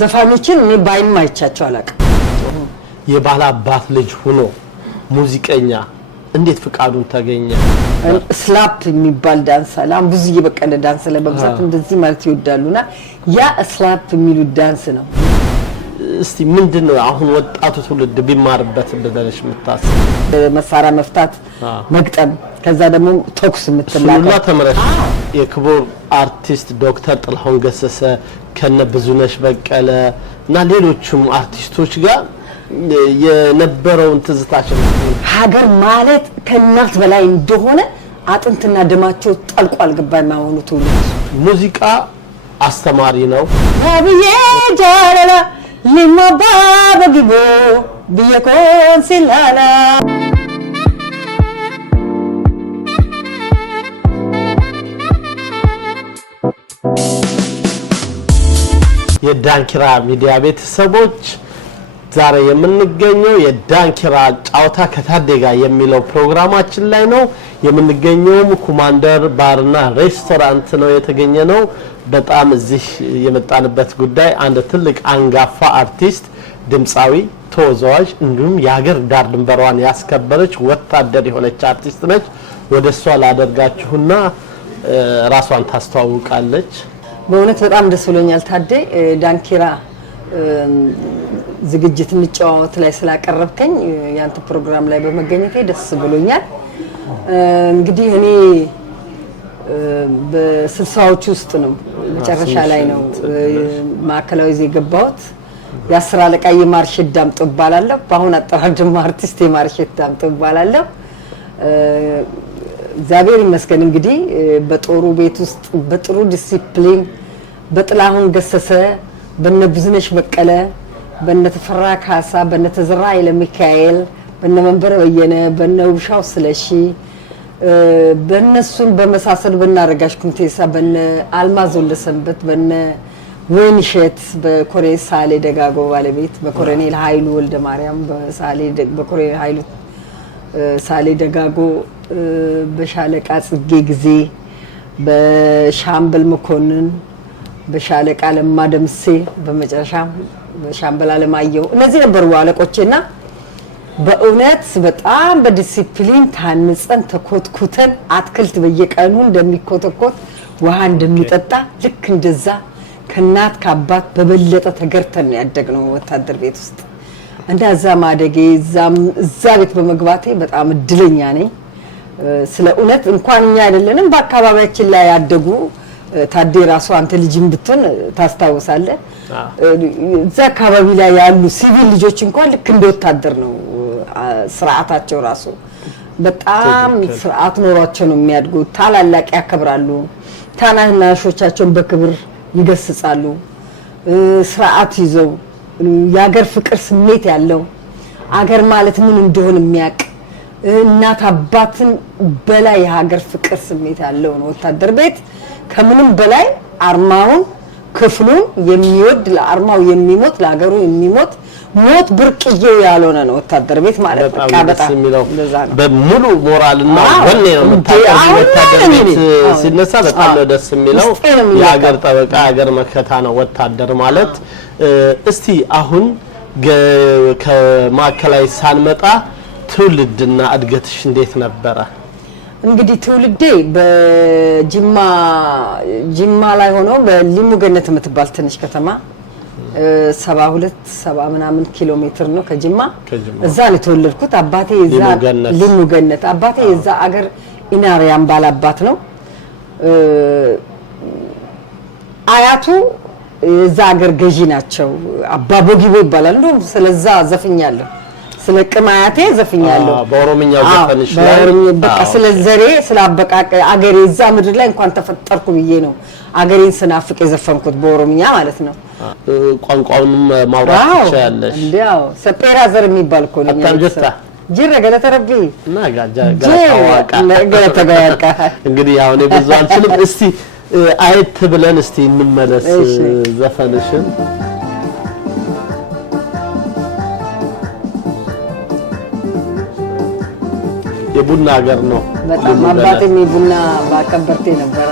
ዘፋኞችን እኔ ባይም አይቻቸው አላውቅም የባላባት ልጅ ሆኖ ሙዚቀኛ እንዴት ፍቃዱን ተገኘ ስላፕ የሚባል ዳንስ አላም ብዙ የበቀለ ዳንስ ለበብዛት እንደዚህ ማለት ይወዳሉና ያ ስላፕ የሚሉ ዳንስ ነው እስቲ ምንድነው አሁን ወጣቱ ትውልድ ቢማርበት በደረሽ መታሰብ መሳሪያ መፍታት መግጠም ከዛ ደግሞ ተኩስ የምትላቀ ሁላ ተመረሽ የክቡር አርቲስት ዶክተር ጥላሁን ገሰሰ ከነ ብዙነሽ በቀለ እና ሌሎችም አርቲስቶች ጋር የነበረውን ትዝታችን ሀገር ማለት ከናት በላይ እንደሆነ አጥንትና ደማቸው ጠልቋል ገባይ ማሆኑ ትውልድ ሙዚቃ አስተማሪ ነው አብዬ ጃለላ ሊማባ በግቦ ቢየኮን ሲላላ የዳንኪራ ሚዲያ ቤተሰቦች ዛሬ የምንገኘው የዳንኪራ ጫውታ ከታደጋ የሚለው ፕሮግራማችን ላይ ነው የምንገኘው ኮማንደር ባርና ሬስቶራንት ነው የተገኘነው በጣም እዚህ የመጣንበት ጉዳይ አንድ ትልቅ አንጋፋ አርቲስት ድምጻዊ ተወዛዋዥ እንዲሁም የሀገር ዳር ድንበሯን ያስከበረች ወታደር የሆነች አርቲስት ነች ወደሷ ላደርጋችሁና ራሷን ታስተዋውቃለች በእውነት በጣም ደስ ብሎኛል ታዴ ዳንኪራ ዝግጅት እንጫወት ላይ ስላቀረብከኝ ያንተ ፕሮግራም ላይ በመገኘቴ ደስ ብሎኛል እንግዲህ እኔ በ60ዎቹ ውስጥ ነው መጨረሻ ላይ ነው ማከላዊ የገባሁት ያ10 አለቃ የማርሸት ዳምጦ ባላለሁ በአሁን አጠራር ደግሞ አርቲስት የማርሸት ዳምጦ ባላለሁ እግዚአብሔር ይመስገን እንግዲህ በጦሩ ቤት ውስጥ በጥሩ ዲሲፕሊን በጥላሁን ገሰሰ በነብዝነሽ በቀለ በነተፈራ ካሳ በነተዘራ ኢለሚካኤል በነመንበረ በየነ በነውሻው ስለሺ በነሱን በመሳሰል በናረጋሽ ኩንቴሳ በነ አልማዝ ወልደሰንበት በነ ወይንሸት በኮሎኔል ሳሌ ደጋጎ ባለቤት በኮሎኔል ኃይሉ ወልደ ማርያም በኮሎኔል ኃይሉ ሳሌ ደጋጎ በሻለቃ ጽጌ ጊዜ በሻምበል መኮንን በሻለቃ ለማ ደምሴ በመጨረሻ በሻምበል አለማየሁ እነዚህ ነበሩ አለቆችና በእውነት በጣም በዲሲፕሊን ታንጸን ተኮትኩተን አትክልት በየቀኑ እንደሚኮተኮት ውሃ እንደሚጠጣ ልክ እንደዛ ከናት ከአባት በበለጠ ተገርተን ያደግነው ወታደር ቤት ውስጥ እንደዛ ማደጌ እዛ ቤት በመግባቴ በጣም እድለኛ ነኝ ስለ እውነት እንኳን እኛ አይደለንም በአካባቢያችን ላይ ያደጉ ታዴ ራሱ አንተ ልጅም ብትሆን ታስታውሳለህ እዛ አካባቢ ላይ ያሉ ሲቪል ልጆች እንኳን ልክ እንደ ወታደር ነው ስርዓታቸው ራሱ በጣም ስርዓት ኖሯቸው ነው የሚያድጉ ታላላቅ ያከብራሉ ታናናሾቻቸውን በክብር ይገስጻሉ ስርዓት ይዘው ያገር ፍቅር ስሜት ያለው አገር ማለት ምን እንደሆነ የሚያቅ እናት አባትን በላይ የሀገር ፍቅር ስሜት ያለው ነው ወታደር ቤት ከምንም በላይ አርማውን ክፍሉን የሚወድ ለአርማው የሚሞት ለሀገሩ የሚሞት ሞት ብርቅዬው ያልሆነ ነው ወታደር ቤት ማለት በቃ በሙሉ ሞራልና ወኔ ነው የምታቀርበው ወታደር ቤት ሲነሳ በጣም ነው ደስ የሚለው የሀገር ጠበቃ ሀገር መከታ ነው ወታደር ማለት እስቲ አሁን ከማከላይ ሳንመጣ ትውልድና እድገትሽ እንዴት ነበረ እንግዲህ ትውልዴ በጅማ ላይ ሆኖ በሊሙ ገነት የምትባል ትንሽ ከተማ 72 ምናምን ኪሎ ሜትር ነው ከጅማ እዛ ነው የተወለድኩት አባቴ እዛ ሊሙ ገነት አባቴ እዛ አገር ኢናሪያም ባላባት ነው አያቱ እዛ አገር ገዢ ናቸው አባቦጊቦ ይባላል እንደውም ስለዛ ዘፍኛለሁ ስለ ቅማያቴ ዘፍኛለሁ በኦሮምኛው ዘፈንሽ ላይ በቃ ስለ ዘሬ ስለ አበቃቀ አገሬ እዛ ምድር ላይ እንኳን ተፈጠርኩ ብዬ ነው አገሬን ስናፍቅ የዘፈንኩት በኦሮምኛ ማለት ነው ቋንቋውንም ማውራት ይችላልሽ እንዴው ሰፔራ ዘር የሚባል እኮ ነው አታንጀታ ጅረ ገለተረቢ እና ገለተጋዋቃ እንግዲህ አሁን ብዙ አንችልም እስቲ አይት ብለን እስቲ እንመለስ ዘፈንሽን የቡና ሀገር ነው በጣም አባቴም የቡና ባከበርቴ ነበር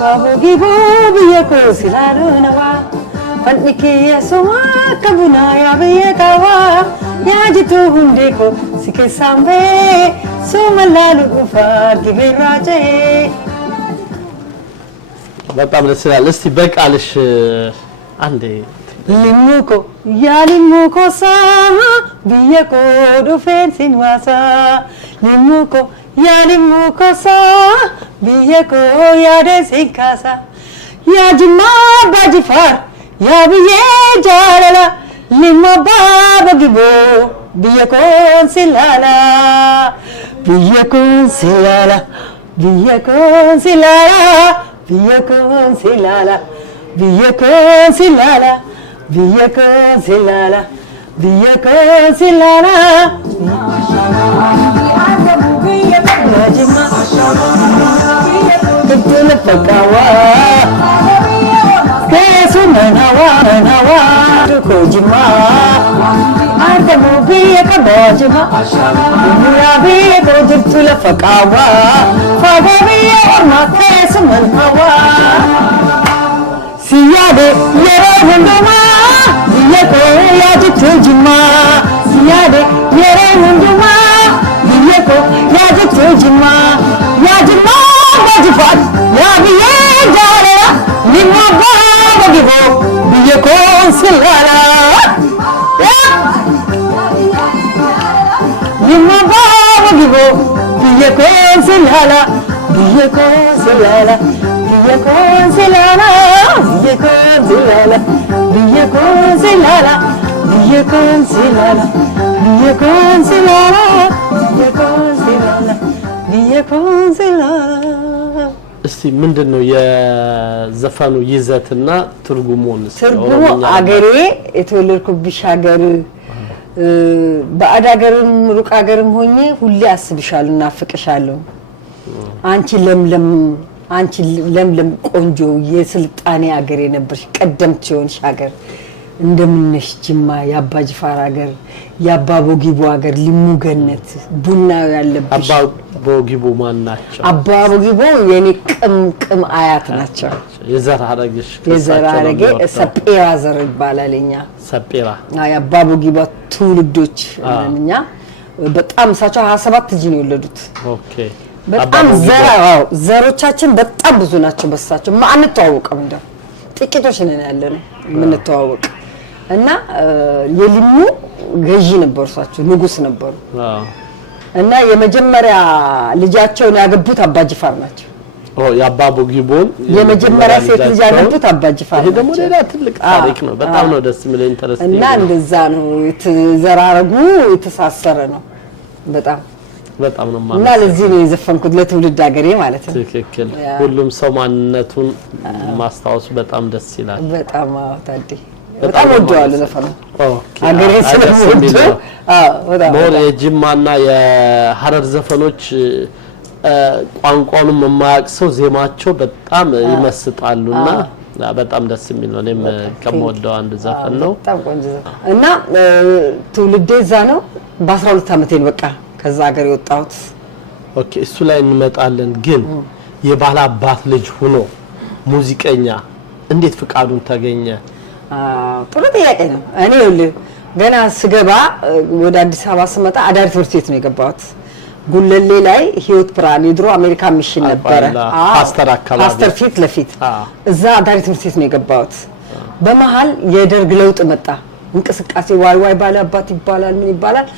Babogibo biyako silalo nawa Pantiki yasoma kabuna ya biyakawa Yajitu hundeko sike sambe Somalalu ufa kibiraje በጣም ደስ ይላል እስቲ በቃልሽ አንዴ Limuko ya limuko sa biyako dufen sinwasa Limuko ya limuko sa biyako ya desikasa Ya jima bajifar ya biye jalala Lima baba gibo biyako silala Biyako silala Biyako silala Biyako silala Biyako silala Biyako silala Biyako silala Najima Betul pekawa Kesu menawa Duko jima Arda mubiya ka bajima Dunia biya ko betul pekawa Faga biya orma kesu menawa Siyade yere hunduma Biyako yajitu jima Siyade yere hunduma Biyako yajitu jima Yajima bajifat Yabiye jalala Lima baba gibo Biyako silala Lima baba gibo Biyako silala Biyako silala Biyako silala Biyako silala Biyako silala Biyako silala Biyako silala Biyako silala Biyako silala እስቲ ምንድነው የዘፈኑ ይዘትና ትርጉሙን ትርጉሙ አገሬ የተወለድኩብሽ ሀገር በአዳገርም ሩቅ ሀገርም ሆኜ ሁሌ አስብሻለሁ እናፍቅሻለሁ አንቺ ለምለም ቆንጆ የስልጣኔ ሀገር የነበርሽ ቀደምት የሆንሽ ሀገር እንደምንሽ ጅማ ያባጅፋር ሀገር ያባቦጊቦ ሀገር ሊሙገነት ቡናው ያለብሽ አባቦጊቦ ማን ናቸው አባቦጊቦ የኔ ቅም አያት ናቸው የዘር ሐረግሽ የዘር ሐረጌ ሰጴራ ዘር ይባላልኛ ሰጴራ ያባቦጊቦ ትውልዶች ነኛ በጣም ሳቸው 27 ልጅ ነው የወለዱት ኦኬ በጣም ዘሮቻችን በጣም ብዙ ናቸው በሳቸው ማን ተዋወቀም እንደ ጥቂቶች ነን ያለነው ምን ተዋወቅ እና የሊሙ ገዢ ነበሩ ሳቸው ንጉስ ነበሩ እና የመጀመሪያ ልጃቸውን ያገቡት አባጅፋር ናቸው ያባቦጊቦን የመጀመሪያ ሴት ልጅ ያገቡት አባጅፋር ይሄ ደግሞ ሌላ ትልቅ ታሪክ ነው በጣም ነው ደስ የሚለው ኢንተረስቲንግ እና እንደዛ ነው የተዘራረጉ የተሳሰረ ነው በጣም ነው ማለት እና ለዚህ ነው የዘፈንኩት ለትውልድ ሀገሬ ማለት ነው ትክክል ሁሉም ሰው ማንነቱን ማስታወስ በጣም ደስ ይላል በጣም ታዲ በጣም ወደዋለሁ ዘፈኑ ሀገሬ ስለምወደው በጣም ሞር የጅማና የሐረር ዘፈኖች ቋንቋውን የማያውቅ ሰው ዜማቸው በጣም ይመስጣሉና በጣም ደስ የሚል ነው እኔም ከመወደው አንድ ዘፈን ነው በጣም ቆንጆ እና ትውልዴ እዛ ነው በ12 አመቴ በቃ ከዛ ሀገር የወጣሁት ኦኬ እሱ ላይ እንመጣለን ግን የባላባት ልጅ ሆኖ ሙዚቀኛ እንዴት ፍቃዱን ተገኘ ጥሩ ጥያቄ ነው እኔ ገና ስገባ ወደ አዲስ አበባ ስመጣ አዳሪ ትምህርት ቤት ነው የገባሁት ጉለሌ ላይ ህይወት ብርሃን የድሮ አሜሪካ ሚሽን ነበር ፓስተር ፊት ለፊት እዛ አዳሪ ትምህርት ቤት ነው የገባሁት በመሃል የደርግ ለውጥ መጣ እንቅስቃሴ ዋይ ባላባት ይባላል ምን ይባላል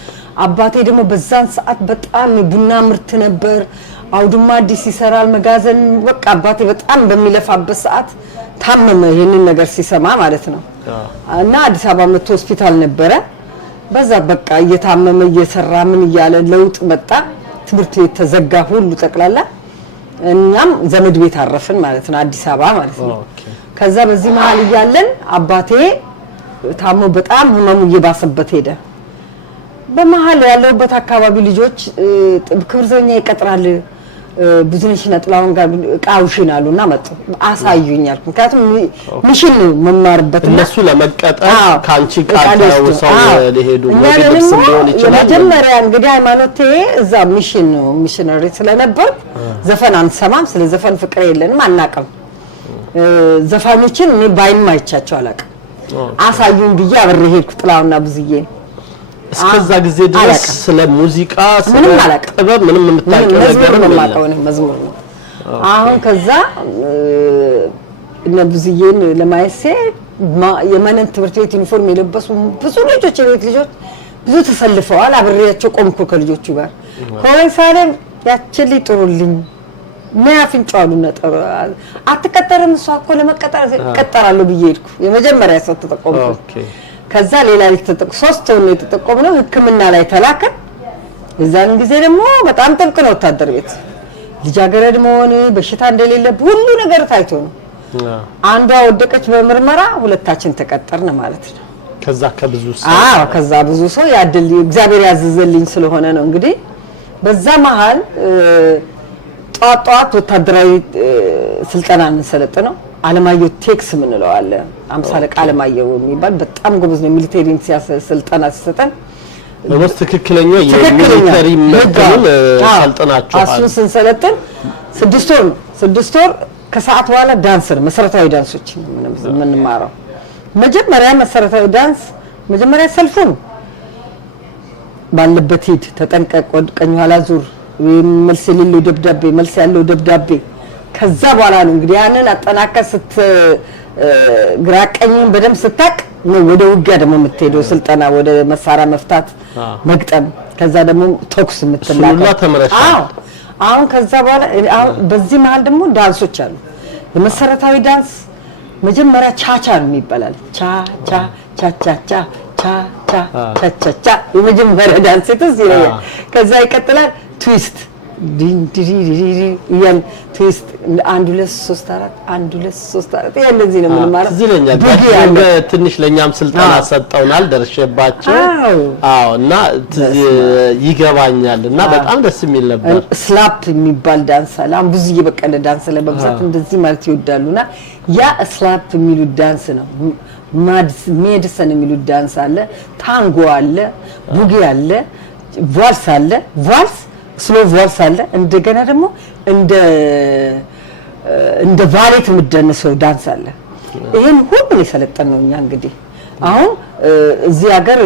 አባቴ ደግሞ በዛን ሰዓት በጣም ቡና ምርት ነበር አውድማ አዲስ ይሰራል መጋዘን በቃ አባቴ በጣም በሚለፋበት ሰዓት ታመመ ይሄንን ነገር ሲሰማ ማለት ነው እና አዲስ አበባ መጥቶ ሆስፒታል ነበረ በዛ በቃ እየታመመ እየሰራ ምን ይያለ ለውጥ መጣ ትምህርት ቤት ተዘጋ ሁሉ ተቀላላ እኛም ዘመድ ቤት አረፍን ማለት ነው አዲስ አበባ ማለት ነው ከዛ በዚህ መሃል ይያለን አባቴ ታሞ በጣም ህመሙ እየባሰበት ሄደ በመሃል ያለውበት አካባቢ ልጆች ክብርዘኛ ይቀጥራል ቢዝነስ ነጥላውን ጋር ቃውሽናሉና መጡ አሳዩኛል ምክንያቱም ሚሽን መማርበት እነሱ ለመቀጠር ካንቺ ቃታው ሰው ለሄዱ ወደስ ሊሆን ይችላል መጀመሪያ እንግዲህ ሃይማኖቴ እዛ ሚሽን ነው ሚሽነሪ ስለነበር ዘፈን አንሰማም ስለ ዘፈን ፍቅር የለንም አናቀም ዘፋኞችን እኔ ባይም አይቻቸው አላውቅም። አሳዩኝ ብዬ አብሬ ሄድኩ ጥላውና ብዙዬ። እስከዛ ጊዜ ድረስ ስለ ሙዚቃ ምንም አላውቅም። ጥበብ ምንም የምታውቂው ነገር መዝሙር ነው። አሁን ከዛ እነ ብዙዬን ለማየት ሲሄድ የመነን ትምህርት ቤት ዩኒፎርም የለበሱ ብዙ ልጆች የቤት ልጆች ብዙ ተሰልፈዋል። አብሬያቸው ቆምኩ ከልጆቹ ጋር። ሆይ ሳለም ያችን ልጅ ጥሩልኝ ማያፍንጫሉ ነጠሩ አትቀጠርም እሷ እኮ ለመቀጠር ቀጠራለሁ ብዬ ሄድኩ። የመጀመሪያ ሰው ተጠቆምኩ። ከዛ ሌላ ልጅ ተጠቆም 3 ሰው ነው የተጠቆምነው። ሕክምና ላይ ተላከ። እዛን ጊዜ ደግሞ በጣም ጥብቅ ነው ወታደር ቤት ልጃገረድ መሆን በሽታ እንደሌለ ሁሉ ነገር ታይቶ ነው። አንዷ ወደቀች በምርመራ ሁለታችን ተቀጠርን ማለት ነው። ከዛ ብዙ ሰው ያድል እግዚአብሔር ያዘዘልኝ ስለሆነ ነው። እንግዲህ በዛ መሃል ጧጧት ወታደራዊ ስልጠና እንሰለጥነው አለማየሁ ቴክስ ምን ነው አለ 50 አለቃ አለማየሁ የሚባል በጣም ጎበዝ ነው። ሚሊቴሪ ስልጠና ሲሰጠን ለምን ትክክለኛ የሚሊቴሪ መድረን ሰልጠናችኋል? እሱን ስንሰለጥን 6 ወር ከሰዓት በኋላ ዳንስ ነው መሰረታዊ ዳንሶች ምን ማራው መጀመሪያ መሰረታዊ ዳንስ መጀመሪያ ሰልፉ ነው ባለበት ሂድ ተጠንቀቅ ቀኝ ኋላ ዙር መልስ የሌለው ደብዳቤ መልስ ያለው ደብዳቤ ከዛ በኋላ ነው እንግዲህ ያንን አጠናቀስ ግራቀኝን በደም ስታቅ ነው ወደ ውጊያ ደግሞ የምትሄደው ስልጠና ወደ መሳሪያ መፍታት መግጠም ከዛ ደግሞ ቶክስ የምትላቀው አሁን ከዛ በኋላ በዚህ መሃል ደግሞ ዳንሶች አሉ። የመሰረታዊ ዳንስ መጀመሪያ ቻቻ ነው የሚባላል ቻ ቻ ቻ ቻ ቻ ቻ ቻ ቻ ቻ የመጀመሪያ ዳንስ ይተዝይላል። ከዛ ይቀጥላል ትዊስት ዲን ዲዲ ዲዲ ያን ትዊስት 1 2 3 4 1 2 3 4 ያን እንደዚህ ነው የምንማረው። ዝለኛ ትንሽ ለኛም ስልጠና ሰጠውናል ደርሼባቸው እና ይገባኛል እና በጣም ደስ የሚል ነበር። ስላፕ የሚባል ዳንስ አለ። አሁን ብዙ እየበቀለ ዳንስ ለበብዛት እንደዚህ ማለት ይወዳሉና ያ ስላፕ የሚሉ ዳንስ ነው። ሜዲሰን የሚሉ ዳንስ አለ። ታንጎ አለ። ቡጊ አለ። ቫልስ አለ። ቫልስ ስሎ ቫልስ አለ። እንደገና ደግሞ እንደ ቫሌት የምትደንሰው ዳንስ አለ። ይሄን ሁሉ የሰለጠነው እኛ እንግዲህ አሁን እዚህ ሀገር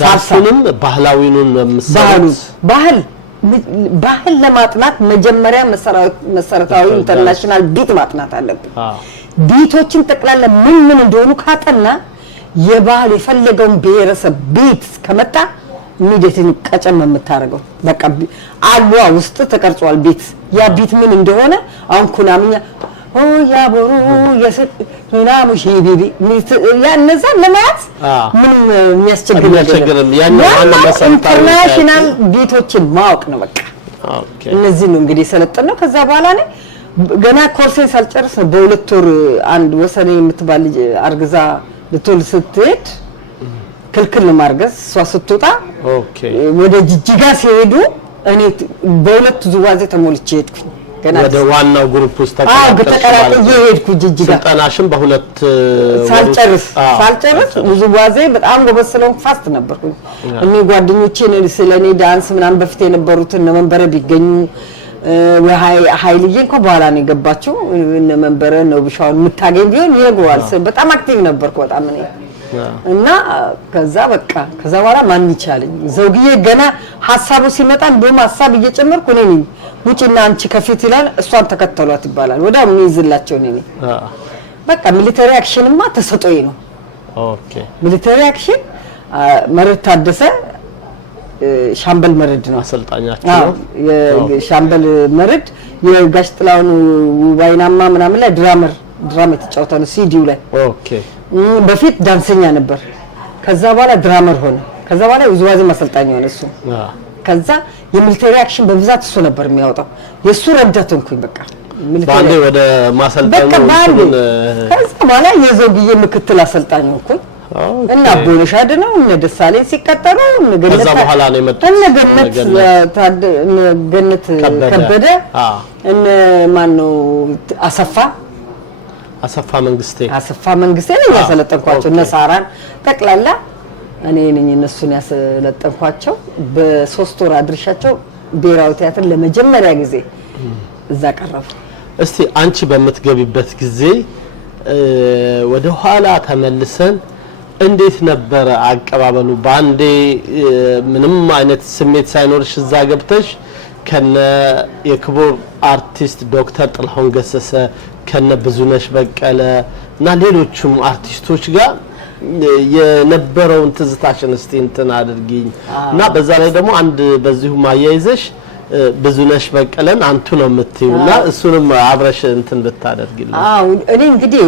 ሳልሳንም ባህላዊኑን ባህል ለማጥናት መጀመሪያ መሰረታዊ ኢንተርናሽናል ቢት ማጥናት አለብን። ቢቶችን ጠቅላላ ምን እንደሆኑ ካጠና የባህል የፈለገውን ብሔረሰብ ቢት ከመጣ ኢሚዲየትሊ ቀጨም የምታረገው በቃ አሏ ውስጥ ተቀርጿል ቢት ያ ቢት ምን እንደሆነ አሁን ኩናምኛ ያ ቦሩ የሰናሙ ሺቢቢ ያ እነዛ ለማያት ምን የሚያስቸግር ነገር ኢንተርናሽናል ቢቶችን ማወቅ ነው በቃ እነዚህ ነው እንግዲህ ሰለጠነው። ከዛ በኋላ ነው ገና ኮርሴን ሳልጨርስ በ2 ወር አንድ ወሰኔ የምትባል አርግዛ ልትወልድ ስትሄድ ክልክል ማርገዝ እሷ ስትወጣ ወደ ጅጅጋ ሲሄዱ እኔ በሁለት ዙዋዜ ተሞልቼ ሄድኩኝ። ገና ወደ ዋናው ግሩፕ ውስጥ ተቀላቅዬ ሄድኩ ጅጅጋ። ስልጠናሽን በሁለት ሳልጨርስ ዙዋዜ በጣም ጎበዝ ስለሆንኩ ፋስት ነበርኩኝ። እኔ ጓደኞቼ ስለኔ ዳንስ ምናምን በፊት የነበሩትን መንበረ ቢገኙ ኃይልዬ እንኳን በኋላ ነው የገባችው እነ መንበረ ነው ብሻውን የምታገኝ ቢሆን ይነግሯል። በጣም አክቲቭ ነበርኩ በጣም እኔ እና ከዛ በቃ ከዛ በኋላ ማን ይቻለኝ ዘውግዬ ገና ሐሳቡ ሲመጣ እንደውም ሐሳብ እየጨመርኩ እኔ ነኝ ውጪና አንቺ ከፊት ይላል እሷን ተከተሏት ይባላል። ወዳው የሚይዝላቸው እኔ ነኝ። በቃ ሚሊተሪ አክሽንማ ተሰጦይ ነው። ሚሊተሪ አክሽን መረድ ታደሰ ሻምበል መረድ ነው አሰልጣኛቸው ነው። የሻምበል መረድ የጋሽ ጥላውን ዋይናማ ምናምን ላይ ድራማ የተጫወተ ነው ሲዲው ላይ። በፊት ዳንሰኛ ነበር። ከዛ በኋላ ድራመር ሆነ። ከዛ በኋላ ውዝዋዜ ማሰልጣኛ ሆነ እሱ። ከዛ የሚሊተሪ አክሽን በብዛት እሱ ነበር የሚያወጣው። የሱ ረዳት ሆንኩኝ በቃ ባንዴ ወደ ማሰልጠኑ። ከዛ በኋላ የዘውግዬ ምክትል አሰልጣኝ ሆንኩኝ። እና ቦነሽ አድነው እነ ደሳለኝ ሲቀጠሩ ከዛ በኋላ ነው የመጣው እነ ገነት ከበደ እነ ማነው አሰፋ መንግስቴ ነው ያሰለጠንኳቸው። እነ ሳራን ጠቅላላ እኔ ነኝ እነሱን ያሰለጠንኳቸው። በ3 ወር አድርሻቸው ብሔራዊ ቲያትር ለመጀመሪያ ጊዜ እዛ ቀረቡ። እስቲ አንቺ በመትገቢበት ጊዜ ወደ ኋላ ተመልሰን እንዴት ነበር አቀባበሉ? ባንዴ ምንም አይነት ስሜት ሳይኖርሽ እዛ ገብተሽ ከነ የክቡር አርቲስት ዶክተር ጥላሁን ገሰሰ ከነ ብዙነሽ በቀለ እና ሌሎችም አርቲስቶች ጋር የነበረውን ትዝታሽን እስቲ እንትን አድርጊኝ እና በዛ ላይ ደግሞ አንድ በዚሁ ማያይዘሽ ብዙነሽ በቀለን አንቱ ነው የምትዩና እሱንም አብረሽ እንትን ብታደርጊልኝ። እኔ እንግዲህ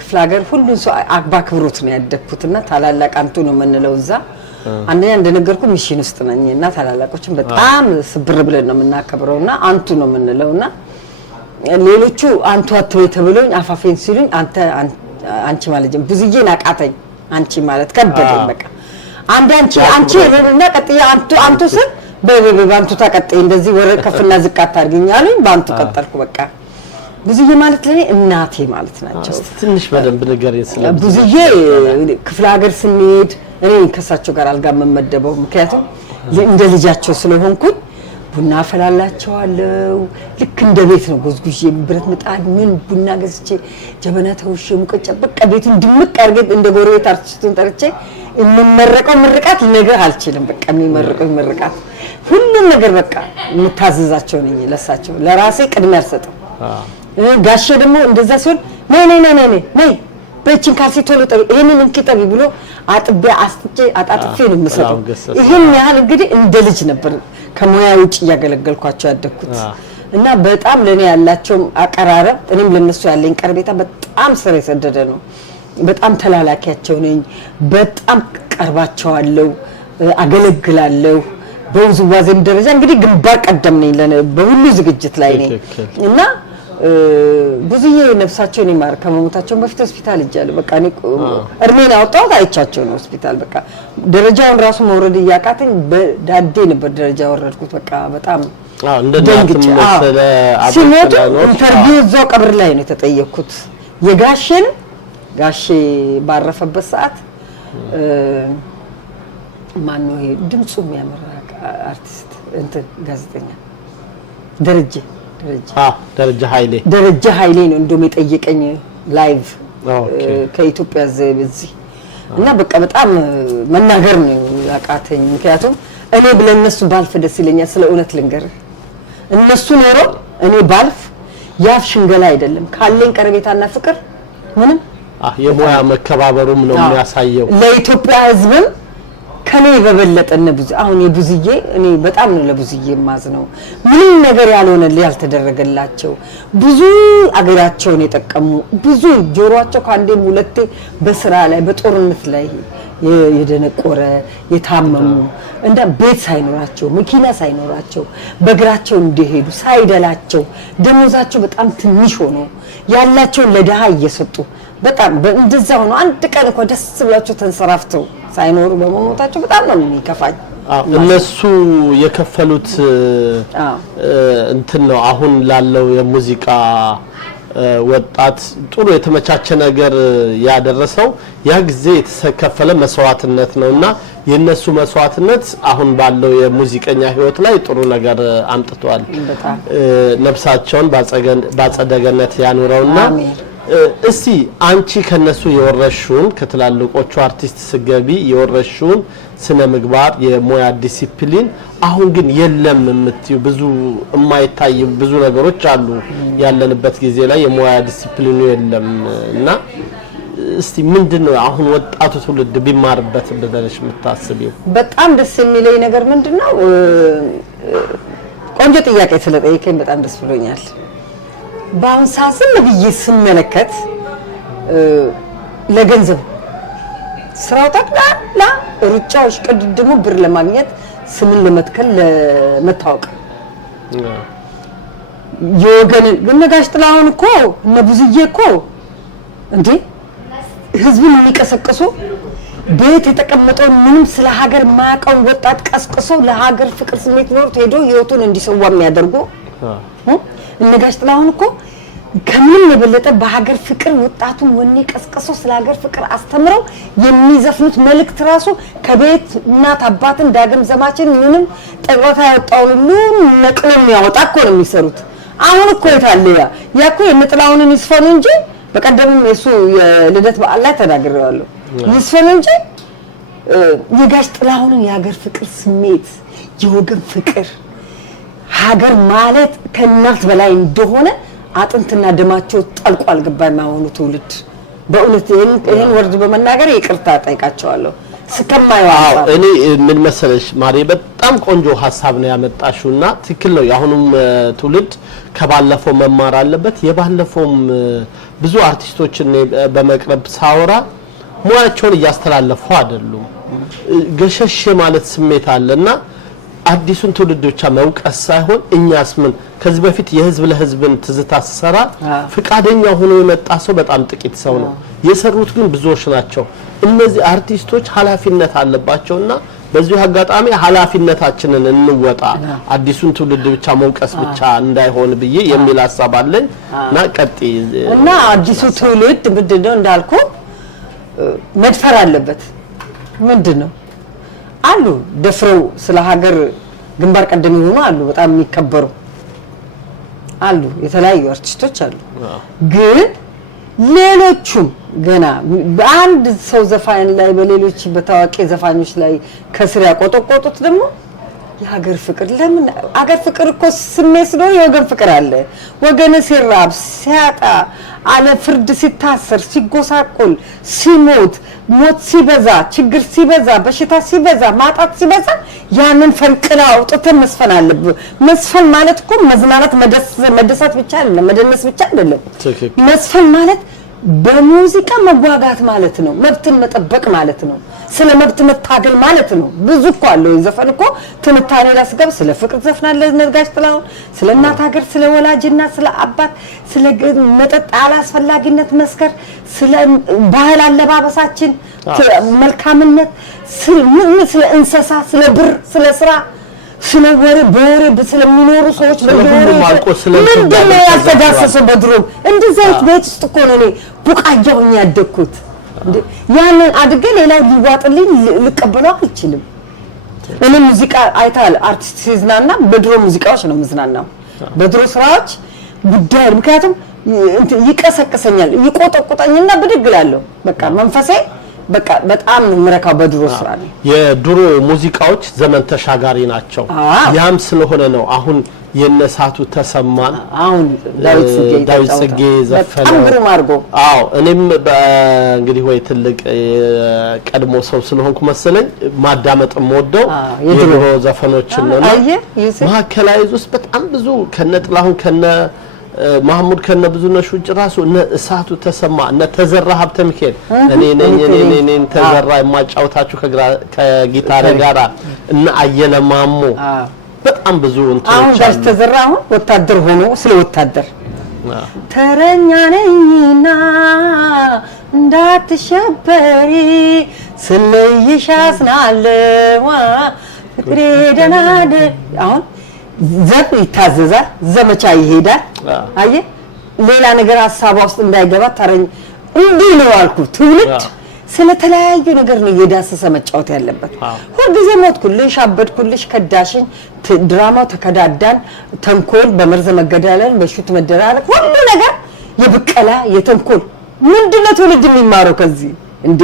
ክፍለ ሀገር ሁሉን ሰው አክብሮት ነው ያደግኩትና ታላላቅ አንቱ ነው የምንለው እዛ አንደኛ እንደነገርኩ ሚሽን ውስጥ ነኝና ታላላቆችን በጣም ስብር ብለን ነው የምናከብረውና አንቱ ነው የምንለውና ሌሎቹ አንቱ አትወይ ተብሎኝ አፋፌን ሲሉኝ አንቺ ማለት ብዙዬን አቃተኝ አንቺ ማለት ከበደኝ በቃ አንቺ እና ቀጥያ አንቱ ስል በባንቱ ተቀጠይ እንደዚህ ወረ ከፍና ዝቅ አታርግኝ አሉኝ ባንቱ ቀጠልኩ በቃ ብዙዬ ማለት ለኔ እናቴ ማለት ናቸው ትንሽ በደንብ ንገሪኝ ስለ ብዙዬ ክፍለ ሀገር ስንሄድ እኔ ከሳቸው ጋር አልጋ መመደበው ምክንያቱም እንደ ልጃቸው ስለሆንኩኝ ቡና ፈላላቸዋለሁ ልክ እንደ ቤት ነው ጎዝጉዤ ብረት ምጣድ ምን ቡና ገዝቼ ጀበና ተውሼ ሙቀጫ በቃ ቤቱን ድምቅ አርገት እንደ ጎረቤት አርቲስቱን ጠርቼ እንመረቀው ምርቃት ልነግርህ አልችልም በቃ የሚመረቀው ምርቃት ሁሉም ነገር በቃ የምታዘዛቸው ነኝ ለሳቸው ለራሴ ቅድሚያ አልሰጥም ጋሼ ደግሞ እንደዛ ሲሆን ነይ በእቺን ካልሲ ቶሎ ጠቢ ይሄንን እንኪጠቢ ብሎ አጥቢያ አስጥቼ አጣጥፌ ነው የምሰጠው ይሄን ያህል እንግዲህ እንደ ልጅ ነበር ከሞያ ውጭ ያገለገልኳቸው ያደኩት እና በጣም ለኔ ያላቸው አቀራረብ እኔም ለነሱ ያለኝ ቀርቤታ በጣም ስር የሰደደ ነው በጣም ተላላኪያቸው ነኝ በጣም ቀርባቸዋለሁ አገለግላለሁ በውዝዋዜም ደረጃ እንግዲህ ግንባር ቀደም ነኝ በሁሉ ዝግጅት ላይ ነኝ እና ብዙዬ ነፍሳቸውን ይማር ከመሞታቸው በፊት ሆስፒታል እጃለሁ በቃ እኔ እርሜን አወጣሁት አይቻቸው ነው ሆስፒታል በቃ ደረጃውን ራሱ መውረድ ያቃተኝ በዳዴ ነበር ደረጃ ወረድኩት በቃ በጣም እንደናንተ መሰለ ሲሞቱ ኢንተርቪው እዛው ቀብር ላይ ነው የተጠየቅኩት የጋሼን ጋሼ ባረፈበት ሰዓት ማን ነው ይሄ ድምጹ የሚያምር አርቲስት እንትን ጋዜጠኛ ደረጃ ኃይሌ ነው እንደውም የጠየቀኝ ላይቭ ከኢትዮጵያ እዚህ እና በቃ በጣም መናገር ነው ያቃተኝ ምክንያቱም እኔ ብለነሱ ባልፍ ደስ ይለኛል ስለ እውነት ልንገር እነሱ ኖሮ እኔ ባልፍ ያፍ ሽንገላ አይደለም ካለኝ ቀርቤታና ፍቅር ምንም የሞያ መከባበሩም ነው የሚያሳየው ለኢትዮጵያ ህዝብም ከኔ በበለጠነ ብዙ አሁን የብዙዬ እኔ በጣም ነው ለብዙዬ ማዝነው ምንም ነገር ያልሆነልኝ ያልተደረገላቸው ብዙ አገራቸውን የጠቀሙ ብዙ ጆሮአቸው ካንዴም ሁለቴ በስራ ላይ በጦርነት ላይ የደነቆረ የታመሙ እንደ ቤት ሳይኖራቸው መኪና ሳይኖራቸው በእግራቸው እንደሄዱ ሳይደላቸው ደሞዛቸው በጣም ትንሽ ሆኖ ያላቸው ለደሃ እየሰጡ በጣም እንደዛ ሆኖ አንድ ቀን እንኳን ደስ ብላቸው ተንሰራፍተው ሳይኖሩ በመሞታቸው በጣም ነው የሚከፋኝ እነሱ የከፈሉት እንትን ነው አሁን ላለው የሙዚቃ ወጣት ጥሩ የተመቻቸ ነገር ያደረሰው ያ ጊዜ የተከፈለ መስዋዕትነት ነውና የነሱ መስዋዕትነት አሁን ባለው የሙዚቀኛ ህይወት ላይ ጥሩ ነገር አምጥቷል ነፍሳቸውን ባጸደገነት ያኑረውና እስቲ አንቺ ከነሱ የወረሽውን ከትላልቆቹ አርቲስት ስገቢ የወረሽውን ስነ ምግባር የሞያ ዲሲፕሊን አሁን ግን የለም የምትዩ ብዙ የማይታይ ብዙ ነገሮች አሉ ያለንበት ጊዜ ላይ የሞያ ዲሲፕሊኑ የለም እና እስቲ ምንድነው አሁን ወጣቱ ትውልድ ቢማርበት ብለሽ የምታስቢው በጣም ደስ የሚለኝ ነገር ምንድነው ቆንጆ ጥያቄ ስለጠየቀኝ በጣም ደስ ብሎኛል ባውን ሳስም ብዬ ስመለከት ለገንዘብ ስራው ጠቅላላ ሩጫዎች ቅድድሙ ብር ለማግኘት ስምን ለመትከል ለመታወቅ የወገን ግነጋሽ ጥላሁን እኮ እነ ብዙዬ እኮ እንዴ ህዝብን የሚቀሰቅሱ ቤት የተቀመጠው ምንም ስለ ሀገር ማያውቀው ወጣት ቀስቅሶ ለሀገር ፍቅር ስሜት ኖርቶ ሄዶ ህይወቱን እንዲሰዋ የሚያደርጉ እነጋሽ ጥላሁን እኮ ከምንም የበለጠ በሀገር ፍቅር ወጣቱን ወኔ ቀስቅሶ ስለ ሀገር ፍቅር አስተምረው የሚዘፍኑት መልእክት ራሱ ከቤት እናት አባትን ዳግም ዘማችን ምንም ጠቅላታ ያወጣው ሁሉ ነቅሎ የሚያወጣ እኮ ነው የሚሰሩት አሁን እኮ የታለ ያኮ የምጥላውንን ይስፈኑ እንጂ በቀደም የሱ የልደት በዓል ላይ ተናግሬዋለሁ። ይስፈን እንጂ የጋሽ ጥላሁንን የሀገር ፍቅር ስሜት የወገን ፍቅር ሀገር ማለት ከእናት በላይ እንደሆነ አጥንትና ደማቸው ጠልቆ አልገባም ያሆኑ ትውልድ በእውነት ይሄን ወርድ በመናገር ይቅርታ ጠይቃቸዋለሁ። ስከማይዋው እኔ ምን መሰለሽ ማሪ በጣም ቆንጆ ሐሳብ ነው ያመጣሽውና ትክክል ነው። ያሁኑም ትውልድ ከባለፈው መማር አለበት። የባለፈውም ብዙ አርቲስቶችን በመቅረብ ሳወራ ሙያቸውን እያስተላለፉ አይደሉም። ገሸሽ ማለት ስሜት አለና አዲሱን ትውልድ ብቻ መውቀስ ሳይሆን እኛስ ምን ከዚህ በፊት የህዝብ ለህዝብን ትዝታ ሲሰራ ፍቃደኛ ሆኖ የመጣ ሰው በጣም ጥቂት ሰው ነው። የሰሩት ግን ብዙዎች ናቸው። እነዚህ አርቲስቶች ኃላፊነት አለባቸውና በዚሁ አጋጣሚ ኃላፊነታችንን እንወጣ አዲሱን ትውልድ ብቻ መውቀስ ብቻ እንዳይሆን ብዬ የሚል ሐሳብ አለኝና ቀጥይ እና አዲሱ ትውልድ ምንድነው እንዳልኩ መድፈር አለበት። ምንድነው አሉ ደፍረው ስለ ሀገር ግንባር ቀደም ይሆኑ አሉ በጣም የሚከበሩ አሉ የተለያዩ አርቲስቶች አሉ። ግን ሌሎቹም ገና በአንድ ሰው ዘፋኝ ላይ በሌሎች በታዋቂ ዘፋኞች ላይ ከስር ያቆጠቆጡት ደግሞ የሀገር ፍቅር ለምን ሀገር ፍቅር እኮ ስሜት ነው። የወገን ፍቅር አለ። ወገን ሲራብ ሲያጣ አለ ፍርድ ሲታሰር ሲጎሳቆል ሲሞት ሞት ሲበዛ ችግር ሲበዛ በሽታ ሲበዛ ማጣት ሲበዛ ያንን ፈንቅላ አውጥተን መስፈን አለብን። መስፈን ማለት እኮ መዝናናት መደሰት ብቻ አይደለም፣ መደነስ ብቻ አይደለም። መስፈን ማለት በሙዚቃ መጓጋት ማለት ነው። መብትን መጠበቅ ማለት ነው። ስለ መብት መታገል ማለት ነው። ብዙ እኮ አለው ዘፈን እኮ ትንታኔ ላስገብ ስለ ፍቅር ዘፍናለህ ነጋሽ ጥላሁን ስለ እናት ሀገር ስለ ወላጅና ስለ አባት ስለ መጠጥ አላስፈላጊነት መስከር ስለ ባህል አለባበሳችን መልካምነት ስለ እንስሳ ስለ ብር ስለ ስራ ስለ ወሬ በወሬ ስለሚኖሩ ሰዎች ምንድነው ያስተጋሰሰው በድሮ እንደዚህ አይነት ቤት ውስጥ እኮ ነው እኔ ቡቃያው ያደኩት። ያንን አድገ ሌላው ሊዋጥልኝ ልቀበለው አልችልም። እኔ ሙዚቃ አይታል አርቲስት ሲዝናና በድሮ ሙዚቃዎች ነው መዝናናው በድሮ ስራዎች ጉዳይ ምክንያቱም ይቀሰቅሰኛል ይቆጠቁጠኝና ብድግላለሁ በቃ መንፈሴ በቃ በጣም ምረካው በድሮ ስራ ነው። የድሮ ሙዚቃዎች ዘመን ተሻጋሪ ናቸው። ያም ስለሆነ ነው አሁን የነሳቱ ተሰማን አሁን ዳዊት ጽጌ ዘፈነ በጣም ግሩም አድርጎ እኔም እንግዲህ ወይ ትልቅ ቀድሞ ሰው ስለሆንኩ መሰለኝ ማዳመጥ ሞደው የድሮ ዘፈኖችን ነው ማከላይዝ ውስጥ በጣም ብዙ ከነጥላሁን ከነ ማህሙድ ከነ ብዙነሽ ውጭ ራሱ እሳቱ ተሰማ እነ ተዘራ ሀብተ ሚካኤል እኔ ተዘራ የማጫውታችሁ ከጊታር ጋራ እና አየለ ማሞ በጣም ብዙ እንትኖች አሁን ጋር ተዘራ አሁን ወታደር ሆኖ ስለ ወታደር ተረኛ ነኝና እንዳትሸበሪ ስለይሽ አስናለዋ ፍቅሬ ደናደ አሁን ዘብ ይታዘዛል ዘመቻ ይሄዳል። አየ ሌላ ነገር ሐሳብ ውስጥ እንዳይገባ ተረኝ እንዲህ ነው አልኩ። ትውልድ ስለተለያዩ ነገር ነው የዳሰሰ መጫወት ያለበት። ሁልጊዜ ሞትኩልሽ አበድኩልሽ ከዳሽኝ ድራማው ተከዳዳን ተንኮል በመርዘ መገዳለን በሹት መደራረቅ ሁሉ ነገር የብቀላ የተንኮል ምንድነው ትውልድ የሚማረው ከዚህ እንዴ?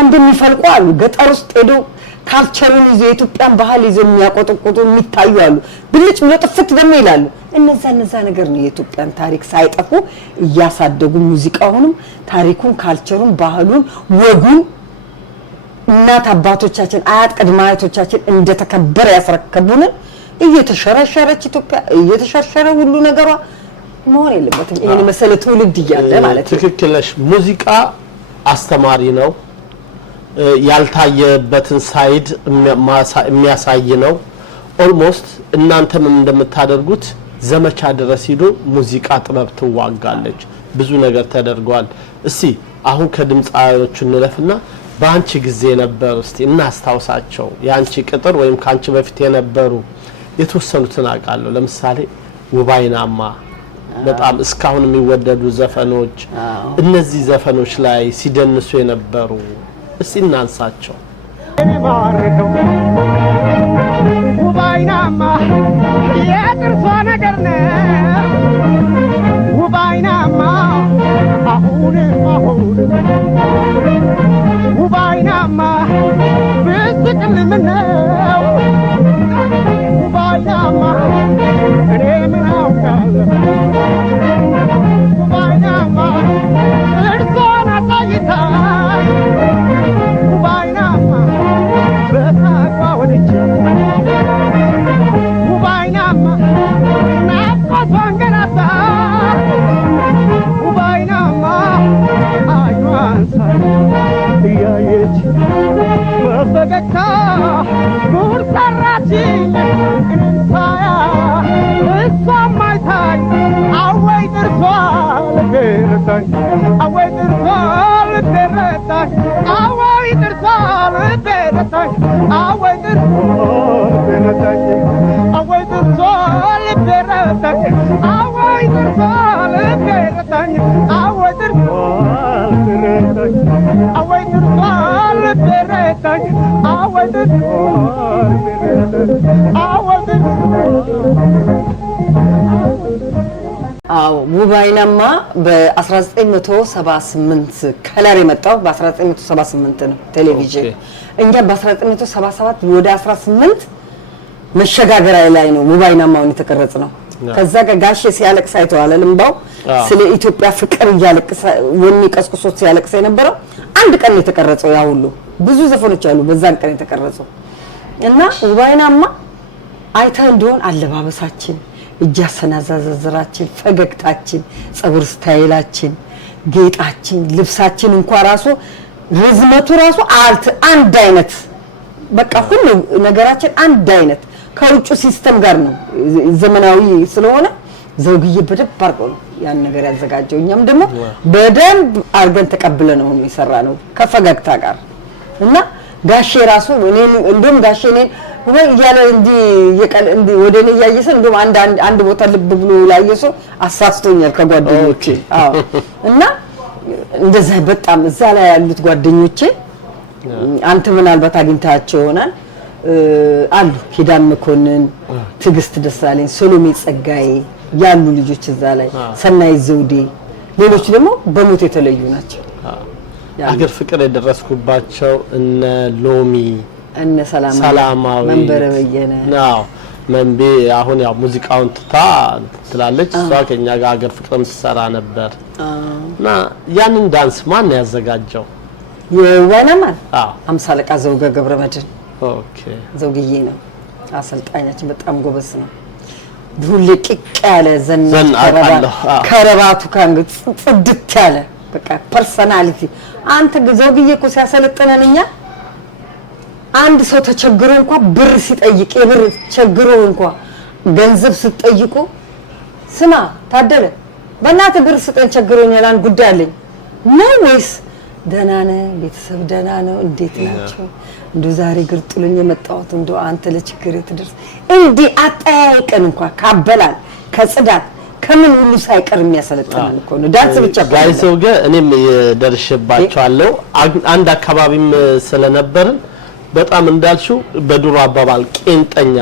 አንድ የሚፈልቁ አሉ ገጠር ውስጥ ሄዶ ካልቸሩን ይዘው የኢትዮጵያን ባህል ይዘው የሚያቆጠቁጡ የሚታዩ አሉ። ብልጭ ብሎ ጥፍት ደግሞ ይላሉ። እነዛ ነገር ነው የኢትዮጵያን ታሪክ ሳይጠፉ እያሳደጉ ሙዚቃውንም ታሪኩን ካልቸሩን ባህሉን ወጉን እናት አባቶቻችን አያት ቅድመ አያቶቻችን እንደተከበረ ያስረከቡን እየተሸረሸረች ኢትዮጵያ እየተሸረሸረ ሁሉ ነገሯ መሆን የለበትም። ይሄን መሰለ ትውልድ ይያለ ማለት ነው። ትክክል ነሽ። ሙዚቃ አስተማሪ ነው። ያልታየበትን ሳይድ የሚያሳይ ነው። ኦልሞስት እናንተም እንደምታደርጉት ዘመቻ ድረስ ሄዶ ሙዚቃ ጥበብ ትዋጋለች። ብዙ ነገር ተደርጓል። እስቲ አሁን ከድምጻዮቹ እንለፍና በአንቺ ጊዜ ነበር እስቲ እናስታውሳቸው። ያንቺ ቅጥር ወይም ካንቺ በፊት የነበሩ የተወሰኑትን አቃለሁ። ለምሳሌ ውባይናማ በጣም እስካሁን የሚወደዱ ዘፈኖች እነዚህ ዘፈኖች ላይ ሲደንሱ የነበሩ እስቲ እናንሳቸው። ውባይናማ የጥርሷ ነገር ነው ነው ባይናማ እኔ ምን አውቃለሁ ባይናማ እርሷን አሳይታ ባይናማ በሳቋ ወድጄ ባይናማ ናፍቆቷን ገናታ ባይናማ አይኗን ሳይ እያየች በፈገግታ ጉድ ሰራችኝ እንሳያ እሷም አይታኝ አወይ ጥርሷ ልቤ ረታኝ አወይ ጥርሷ ልቤ ረታኝ አወይ ጥርሷ ልቤ ረታኝ አወይ ጥርሷ ልቤ ረታኝ አወይ ጥርሷ ልቤ ረታኝ አወይ ጥርሷ ልቤ ረታኝ አወይ ጥርሷ ልቤ ረታኝ አወይ ጥርሷ ልቤ ረታኝ አወይ ጥርሷ ልቤ ረታኝ አወይ ጥርሷ አዎ ውባይናማ በ1978 ከለር የመጣው በ1978 ነው ቴሌቪዥን እኛ በ1977 ወደ 18 መሸጋገሪያ ላይ ነው ውባይናማውን የተቀረጸ ነው ከዛ ጋሼ ሲያለቅስ አይተዋል ልምባው ስለ ኢትዮጵያ ፍቅር ያለቅስ ወኒ ቀስቅሶት ሲያለቅስ የነበረው አንድ ቀን የተቀረጸው ያ ሁሉ ብዙ ዘፈኖች አሉ በዛን ቀን የተቀረጸው እና ውባይናማ አይታ እንደሆን አለባበሳችን እጃሰናዛዘራችን ፈገግታችን ጸጉር ስታይላችን ጌጣችን ልብሳችን እንኳን ራሱ ርዝመቱ ራሱ አንድ አይነት በቃ ሁሉ ነገራችን አንድ አይነት ከውጭ ሲስተም ጋር ነው ዘመናዊ ስለሆነ ዘውግዬ በደንብ አርጎ ያን ነገር ያዘጋጀው እኛም ደግሞ በደንብ አርገን ተቀብለነው ነው የሰራነው ከፈገግታ ጋር እና ጋሼ ራሱ እንደም ጋሼ ነኝ ወይ ያለ እንዲ ወደኔ ያየሰ እንደም አንድ ቦታ ልብ ብሎ ያየሰ አሳስቶኛል ከጓደኞቼ አዎ እና እንደዛ በጣም እዛ ላይ ያሉት ጓደኞቼ አንተ ምናልባት አግኝታቸው ይሆናል አሉ ኪዳን መኮንን ትግስት ደሳለኝ ሶሎሜ ጸጋዬ ያሉ ልጆች እዛ ላይ ሰናይ ዘውዴ ሌሎች ደግሞ በሞት የተለዩ ናቸው አገር ፍቅር የደረስኩባቸው እነ ሎሚ እነ ሰላማዊ መንበረ በየነ ነው መንቤ አሁን ያው ሙዚቃውን ትላለች እሷ ከኛ ጋር አገር ፍቅርም ትሰራ ነበር እና ያንን ዳንስ ማን ያዘጋጀው የዋናማ አምሳለቃ ዘውገ ገብረመድን ኦኬ ዘውግዬ ነው አሰልጣኛችን በጣም ጎበዝ ነው ሁሌ ቂቅ ያለ ዘና ከረባቱ ካንገት ጽድት ያለ በቃ ፐርሰናሊቲ አንተ ዘውግዬ እኮ ሲያሰለጥነንኛ አንድ ሰው ተቸግሮ እንኳን ብር ሲጠይቅ የብር ቸግሮ እንኳን ገንዘብ ሲጠይቁ ስማ ታደለ በእናተ ብር ስጠን ቸግሮኛል አንድ ጉዳይ አለኝ ነው ወይስ ደህና ነህ ቤተሰብ ደህና ነው እንዴት ናቸው እንዶ ዛሬ ግርጥሉኝ የመጣሁት እንዶ አንተ ለችግር ትደርስ እንዲ አጣያይቀን እንኳን ካበላል ከጽዳት ከምን ሁሉ ሳይቀር የሚያሰለጥነን እኮ ነው ዳንስ ብቻ ጋይሶ እኔም ደርሼባቸዋለሁ አንድ አካባቢም ስለነበርን በጣም እንዳልሽው በድሮ አባባል ቄንጠኛ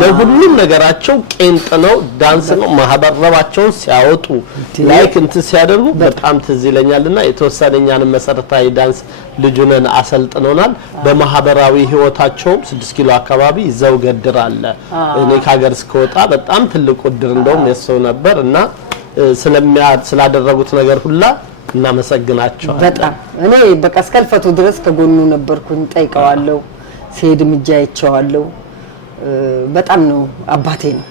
ለሁሉም ነገራቸው ቄንጥ ነው ዳንስ ነው ማህበረባቸው ሲያወጡ ላይክ እንት ሲያደርጉ በጣም ትዝ ይለኛልና የተወሰነኛን መሰረታዊ ዳንስ ልጁነን አሰልጥነውናል በማህበራዊ ህይወታቸው 6 ኪሎ አካባቢ ይዘው ገድራለ እኔ ካገር እስከወጣ በጣም ትልቅ ውድር እንደውም የሰው ነበርና ስላደረጉት ነገር ሁላ እናመሰግናቸው በጣም እኔ በቃ እስከልፈቱ ድረስ ከጎኑ ነበርኩኝ ጠይቀዋለሁ ሲሄድም እጃይቸዋለሁ በጣም ነው አባቴ ነው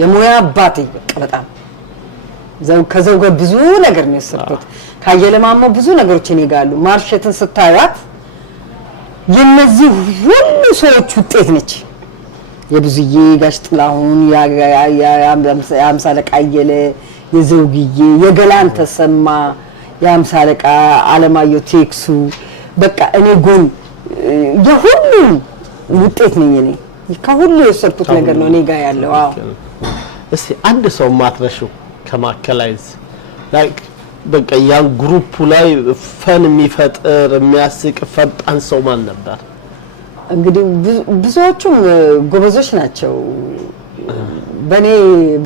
የሞያ አባቴ በቃ በጣም ከዘው ጋር ብዙ ነገር ነው የሰሩት ካየለማማ ብዙ ነገሮች እኔ ጋር አሉ ማርሸትን ስታያት የነዚህ ሁሉ ሰዎች ውጤት ነች የብዙዬ ጋሽ ጥላሁን የአምሳለቃ አየለ የዘውግዬ የገላን ተሰማ የአምሳለቃ አለማየሁ ቴክሱ በቃ እኔ ጎን የሁሉ ውጤት ነኝ እኔ ከሁሉ የሰርኩት ነገር ነው እኔ ጋር ያለው አዎ እስቲ አንድ ሰው ማትረሹ ከማከላይዝ ላይክ በቃ ያን ግሩፕ ላይ ፈን የሚፈጥር የሚያስቅ ፈጣን ሰው ማን ነበር እንግዲህ ብዙዎቹም ጎበዞች ናቸው በኔ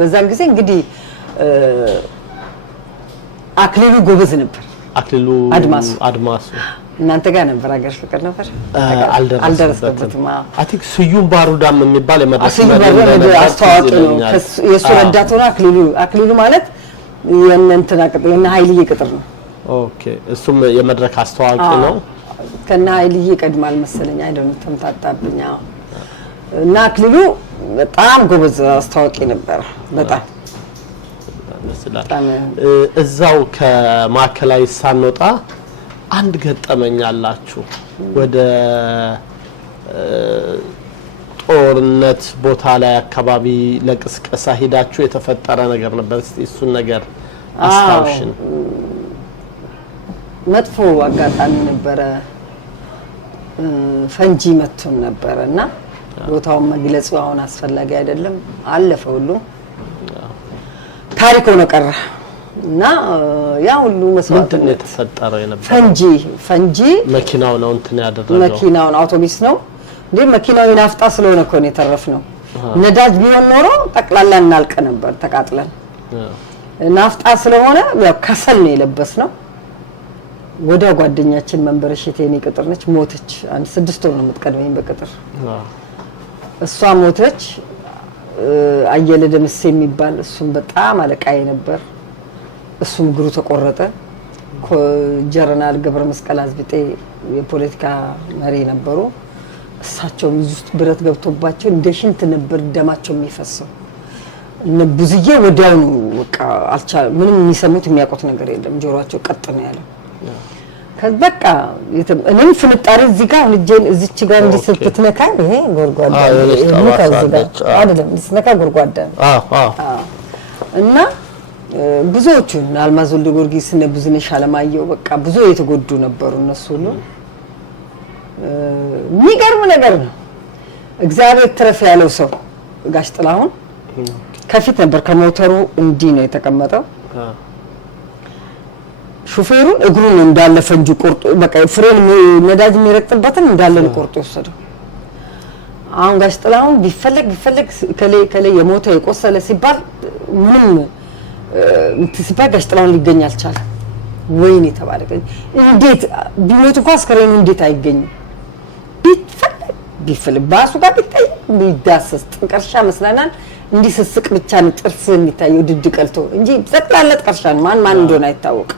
በዛን ጊዜ እንግዲህ አክሊሉ ጎበዝ ነበር አክሊሉ አድማሱ እናንተ ጋር ነበር ሀገር ፍቅር ነበር አልደረሰበትም አይ ቲንክ ስዩም ባሩዳም የሚባል የመድረክ አስተዋቂ ነው የሱ ረዳት ሆነ አክሊሉ ማለት የእንትና ቅጥር የና ኃይልዬ ቅጥር ነው ኦኬ እሱም የመድረክ አስተዋቂ ነው ከና ኃይልዬ ቀድማል መሰለኝ አይደለም ተምታጣብኛ እና አክሊሉ በጣም ጎበዝ አስተዋቂ ነበር በጣም እዛው ከማከላይ ሳንወጣ አንድ ገጠመኝ አላችሁ ወደ ጦርነት ቦታ ላይ አካባቢ ለቅስቀሳ ሄዳችሁ የተፈጠረ ነገር ነበር እስቲ እሱን ነገር አስታውሽን መጥፎ አጋጣሚ ነበር ፈንጂ መጥቶም ነበርና ቦታውን መግለጹ አሁን አስፈላጊ አይደለም አለፈ ሁሉ ታሪክ ሆነ ቀረ እና ያ ሁሉ መስዋዕት ምንድነው የተፈጠረው የነበረው ፈንጂ መኪናው ነው እንትን ያደረገው መኪናው አውቶቡስ ነው እንዴ መኪናው ይናፍጣ ስለሆነ እኮ ነው የተረፈው ነዳጅ ቢሆን ኖሮ ጠቅላላ እናልቀ ነበር ተቃጥለን ናፍጣ ስለሆነ ያው ከሰል ነው የለበስነው ወደ ጓደኛችን መንበረሽ የኔ ቅጥር ነች ሞተች አንድ 6 ወር ነው የምትቀድመኝ በቅጥር እሷ ሞተች አየለ ደምሴ የሚባል እሱም በጣም አለቃዬ ነበር እሱም ግሩ ተቆረጠ ጀነራል ገብረ መስቀል አዝብጤ የፖለቲካ መሪ ነበሩ እሳቸው ውስጥ ብረት ገብቶባቸው እንደ ሽንት ነበር ደማቸው የሚፈሰው ብዙዬ ወዲያው ነው በቃ ምንም የሚሰሙት የሚያውቁት ነገር የለም ጆሮአቸው ቀጥ ነው ያለው ከበቃ እኔም ፍንጣሪ እዚህ ጋር ልጄን እዚች ጋር እንዲስልትነካ ይሄ ጎርጓዳ ነው ከዚህ አይደለም እንዲስነካ ጎርጓዳ እና ብዙዎቹ አልማዝ ወልደ ጊዮርጊስ እና ብዙነሽ አለማየሁ በቃ ብዙ የተጎዱ ነበሩ እነሱ ሁሉ የሚገርም ነገር ነው እግዚአብሔር ትረፍ ያለው ሰው ጋሽ ጥላሁን ከፊት ነበር ከሞተሩ እንዲ ነው የተቀመጠው ሹፌሩ እግሩን እንዳለ ፈንጁ ቆርጦ በቃ ፍሬን ነዳጅ የሚረጥበትን እንዳለ ቆርጦ ወሰደው አሁን ጋሽ ጥላሁን ቢፈልግ ከለ የሞተ የቆሰለ ሲባል ምንም እንትስባ ጋሽ ጥላሁን ሊገኝ አልቻለም ወይኔ ተባለ እንዴት ቢሞት እንኳን አስከሬኑ እንዴት አይገኝም ቢፈልግ ባሱ ጋር ቢታይ ቢዳሰስ ጥንቀርሻ መስላናል እንዲ ስስቅ ብቻ ነው ጥርስ የሚታየው ድድ ቀልቶ እንጂ ዘቅላለ ጥርሻ ማን እንደሆነ አይታወቅ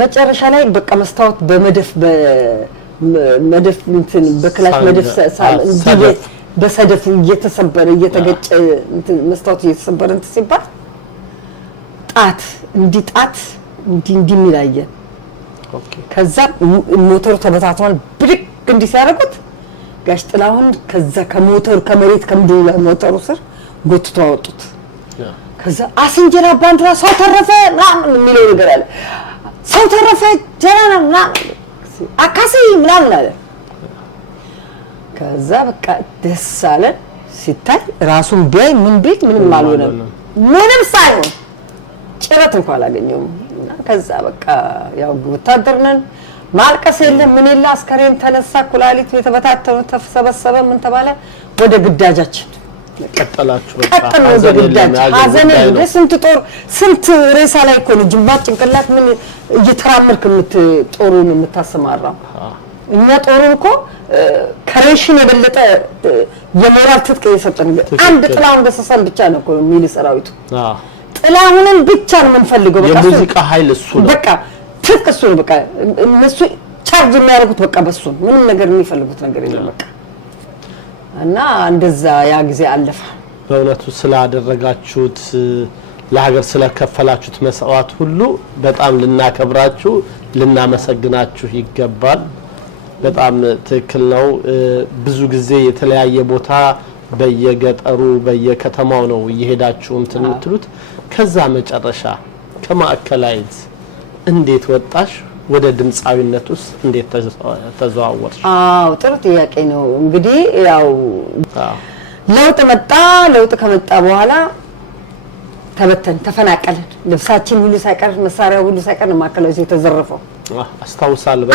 መጨረሻ ላይ በቃ መስታወት በመደፍ እንትን በክላሽ መደፍ ሳል እንዲ በሰደፍ እየተሰበረ እየተገጨ እንትን መስታወት እየተሰበረ እንትን ሲባል ጣት እንዲ ሚላየ ኦኬ ከዛ ሞተሩ ተበታቷል ብድቅ እንዲ ሲያረጉት ጋሽ ጥላሁን ከዛ ከሞተሩ ከመሬት ከምድሩ ላይ ሞተሩ ስር ጎትቶ አወጡት ከዛ አስንጀራ ባንድራ ሰው ተረፈ ምናምን የሚለው ነገር አለ ሰው ተረፈ ጀራና አካሲ ምናምን አለ ከዛ በቃ ደስ አለ ሲታይ ራሱን ቢያይ ምን ቤት ምንም አልሆነም ምንም ሳይሆን ጭረት እንኳን አላገኘውም ከዛ በቃ ያው ወታደርነን ማልቀስ የለም ምን ይላ አስከሬን ተነሳ ኩላሊት የተበታተኑ ተሰበሰበ ምን ተባለ ወደ ግዳጃችን ቀጠላችሁ በቃ ሀዘን ለስንት ጦር ስንት ሬሳ ላይ እኮ ነው ጅምባ ጭንቅላት ምን እየተራመርክ ጦሩን የምታሰማራው እኛ ጦሩ እኮ ከሬሽን የበለጠ የሞራል ትጥቅ እየሰጠን አንድ ጥላሁን ገሰሰን ብቻ ነው እኮ ሚል ሰራዊቱ ጥላሁንን ብቻ ነው የምንፈልገው በቃ የሙዚቃ ኃይል እሱ ነው በቃ ትጥቅ እሱ ነው በቃ እነሱ ቻርጅ የሚያደርጉት በቃ በሱ ምንም ነገር የሚፈልጉት ነገር የለም በቃ እና እንደዛ ያ ጊዜ አለፈ በእውነቱ ስላደረጋችሁት ለሀገር ስለከፈላችሁት መስዋዕት ሁሉ በጣም ልናከብራችሁ ልናመሰግናችሁ ይገባል በጣም ትክክል ነው ብዙ ጊዜ የተለያየ ቦታ በየገጠሩ በየከተማው ነው እየሄዳችሁ እንትን የምትሉት ከዛ መጨረሻ ከማዕከላይት እንዴት ወጣሽ ወደ ድምጻዊነት ውስጥ እንዴት ተዘዋወርሽ ጥሩ ጥያቄ ነው እንግዲህ ያው ለውጥ ከመጣ በኋላ ተፈናቀልን ልብሳችን ሁሉ ሳይቀር መሳሪያ ሁሉ ሳይቀር ማዕከላዊ የተዘረፈው አስተዋውሳለሁ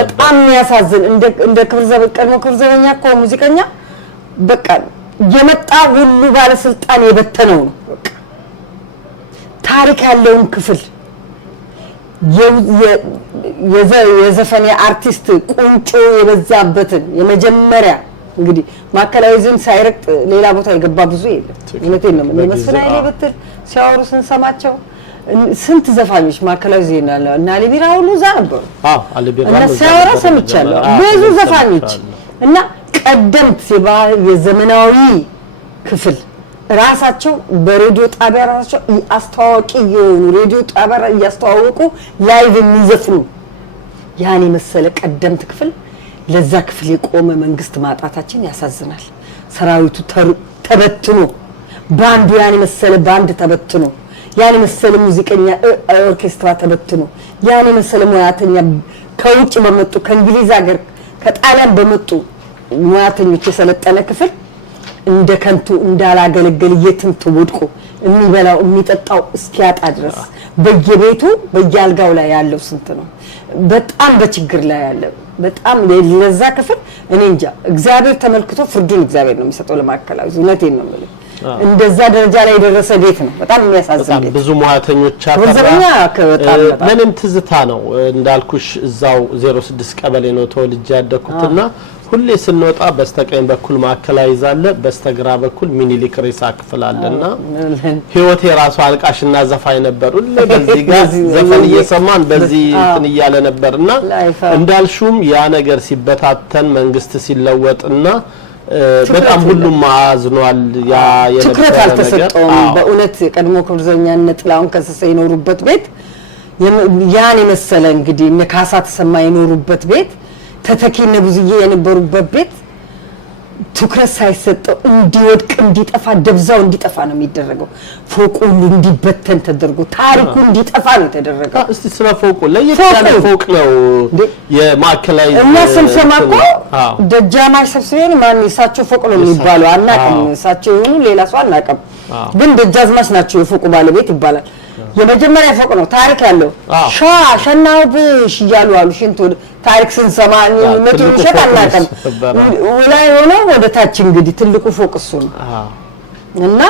በጣም ያሳዝን እንደ ክብር ዘበቀን ክብር ዘበኛ እኮ ሙዚቀኛ በቃ የመጣ ሁሉ ባለስልጣን የበተነው በቃ ታሪክ ያለውን ክፍል የዘፈን አርቲስት ቁንጮ የበዛበትን የመጀመሪያ እንግዲህ ማከላዊዝም ሳይረቅጥ ሌላ ቦታ የገባ ብዙ የለም። እውነቴን ነው። መስፍን ኃይሌ ብትል ሲያወሩ ስንሰማቸው ስንት ዘፋኞች ማከላዊዝ ይናል እና አሊቢራ ሁሉ እዛ ነበሩ። አሊቢራ እና ሲያወራ ሰምቻለሁ ብዙ ዘፋኞች እና ቀደምት የዘመናዊ ክፍል ራሳቸው በሬዲዮ ጣቢያ ራሳቸው አስተዋዋቂ የሆኑ ሬዲዮ ጣቢያ ያስተዋወቁ ላይቭ የሚዘፍኑ ያኔ መሰለ ቀደምት ክፍል ለዛ ክፍል የቆመ መንግስት ማጣታችን ያሳዝናል። ሰራዊቱ ተበትኖ ባንዱ ያኔ መሰለ ባንድ ተበትኖ ያኔ መሰለ ሙዚቀኛ ኦርኬስትራ ተበትኖ ያኔ መሰለ ሙያተኛ ከውጭ በመጡ ከእንግሊዝ ሀገር ከጣሊያን በመጡ ሙያተኞች የሰለጠነ ክፍል እንደ ከንቱ እንዳላገለገል የትም ተወድቆ የሚበላው የሚጠጣው እስኪያጣ ድረስ በየቤቱ በየአልጋው ላይ ያለው ስንት ነው። በጣም በችግር ላይ ያለ በጣም ለዛ ክፍል እኔ እንጃ እግዚአብሔር ተመልክቶ ፍርዱን እግዚአብሔር ነው የሚሰጠው ለማከላዊ እውነቴን ነው ማለት እንደዛ ደረጃ ላይ የደረሰ ቤት ነው። በጣም የሚያሳዝን ቤት ብዙ ሙያተኞች ወዘበኛ ከበጣም ምንም ትዝታ ነው እንዳልኩሽ እዛው 06 ቀበሌ ነው ተወልጄ ያደኩትና ሁሌ ስንወጣ በስተቀኝ በኩል ማከላዊ ዛለ በስተግራ በኩል ሚኒሊክ ሬሳ ክፍል አለና ህይወቴ ራሱ አልቃሽና ዘፋኝ ነበር። ሁሌ በዚህ ጋር ዘፈን እየሰማን በዚህ እንትን እያለ ነበርና እንዳልሹም ያ ነገር ሲበታተን መንግስት ሲለወጥና በጣም ሁሉም አዝኗል። ያ ትኩረት አልተሰጠውም። በእውነት ቀድሞ ክብርዘኛነት ጥላውን ከሰሰ ይኖሩበት ቤት ያን የመሰለ እንግዲህ ነካሳ ተሰማ ይኖሩበት ቤት ተተኪነ ብዙዬ የነበሩበት ቤት ትኩረት ሳይሰጠው እንዲወድቅ እንዲጠፋ ደብዛው እንዲጠፋ ነው የሚደረገው። ፎቁ እንዲበተን ተደርጎ ታሪኩ እንዲጠፋ ነው የተደረገው። እስቲ ስለ ፎቁ ለየት ያለ ፎቅ ነው የማከላዊ እና ስንሰማኮ ደጃማሽ ሰብስቤን ማን ይሳቸው ፎቅ ነው የሚባለው አናቀም። እሳቸው ይሁኑ ሌላ ሰው አናቀም፣ ግን ደጃዝማች ናቸው የፎቁ ባለቤት ይባላል። የመጀመሪያ ፎቅ ነው ታሪክ ያለው ሸናው ብሽ ይያሉ አሉ ሽንቶ ታሪክ ስንሰማ መጥቶ ሸታናቀም ላይ ሆነ ወደ ታች እንግዲህ ትልቁ ፎቅ እሱ ነው እና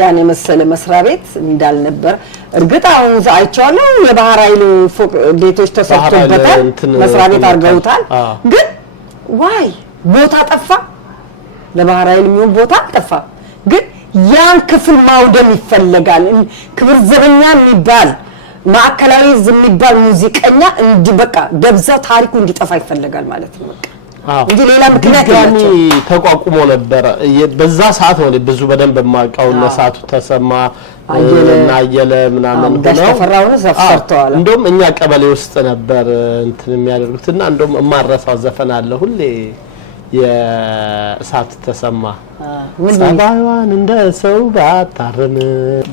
ያኔ መሰለ መስሪያ ቤት እንዳልነበር እርግጥ አሁን አይቻለሁ። የባህር ኃይል ፎቅ ቤቶች ተሰርቶበታል፣ መስሪያ ቤት አድርገውታል። ግን ዋይ ቦታ ጠፋ፣ ለባህር ኃይል የሚሆን ቦታ ጠፋ። ግን ያን ክፍል ማውደም ይፈልጋል። ክብር ዘበኛ የሚባል ማከላዊ የሚባል ሙዚቀኛ እንዲ በቃ ደብዛው ታሪኩ እንዲጠፋ ይፈልጋል ማለት ነው። በቃ እንጂ ሌላ ምክንያት ያለው ተቋቁሞ ነበር። በዛ ሰዓት ነው ብዙ በደንብ ማቃው ነሳቱ ተሰማ እና አየለ ምናምን ነው ተፈራውን ዘፈርተዋል። እንደውም እኛ ቀበሌ ውስጥ ነበር እንትን የሚያደርጉትና እንደውም ማረሳው ዘፈን አለ ሁሌ የእሳት ተሰማ ጸባይዋን እንደ ሰው ባታረም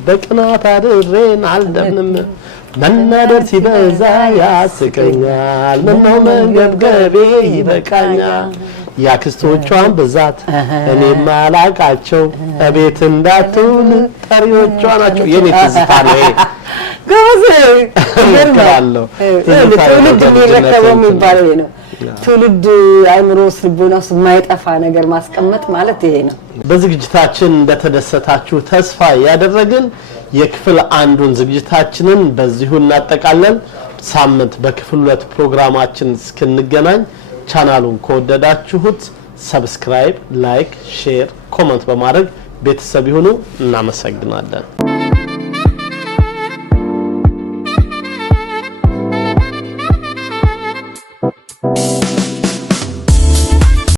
በቅናት አድሬን አልደምንም መናደር ሲበዛ ያስቀኛል ምነው መንገብገቤ ይበቃኛል ያክስቶቿን ብዛት እኔ ማላቃቸው እቤት እንዳትውል ጠሪዎቿ ናቸው። የኔ ትዝታ ነው ጎበዝ ይገርማል። ትውልድ የሚረከበው የሚባለው ነው። ትውልድ አይምሮ ስልቦናስ የማይጠፋ ነገር ማስቀመጥ ማለት ይሄ ነው። በዝግጅታችን እንደተደሰታችሁ ተስፋ ያደረግን የክፍል አንዱን ዝግጅታችንን በዚሁ እናጠቃለን። ሳምንት በክፍል 2 ፕሮግራማችን እስክንገናኝ ቻናሉን ከወደዳችሁት ሰብስክራይብ፣ ላይክ፣ ሼር፣ ኮሜንት በማድረግ ቤተሰብ ይሁኑ። እናመሰግናለን።